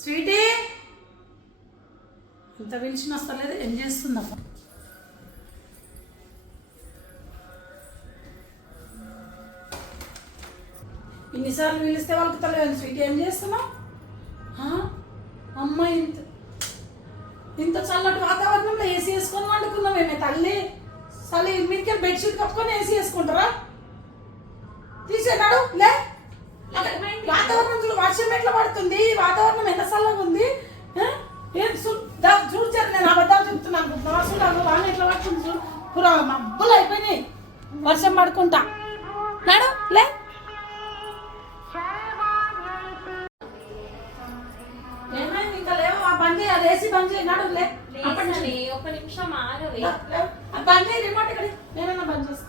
Sweety ఇంత పిలిచిన వస్తలేదు, ఏం చేస్తుందమ్మా? ఇన్నిసార్లు పిలిస్తే వాళ్ళకి తెలియదు. స్వీటీ ఏం చేస్తున్నావు? అమ్మ ఇంత చల్లటి వాతావరణంలో ఏసీ వేసుకొని వండుకున్నామేమే తల్లి. చలి మీకే బెడ్షీట్ కప్పుకొని ఏసీ వేసుకుంటారా? తీసేనాడు లే. వాతావరణం చూడు, వర్షం ఎట్లా పడుతుంది, వాతావరణం ఎంత చల్లగా ఉంది. ఏం చూచారు, నేను అబద్ధాలు చెప్తున్నాను. వర్షం వాన ఎట్లా పడుతుంది చూడు, పురా మబ్బులు అయిపోయినాయి వర్షం పడుకుంటా. నాడు లే. ఏమైంది ఇంకా లేవు? ఆ బంద్ చేయి, అది ఏసీ బంద్ చేయి. నాడు లే. ఒక నిమిషం ఆగవే. బంద్ చేయి, రిమోట్ ఇక్కడ. నేనన్నా బంద్ చేస్తాను.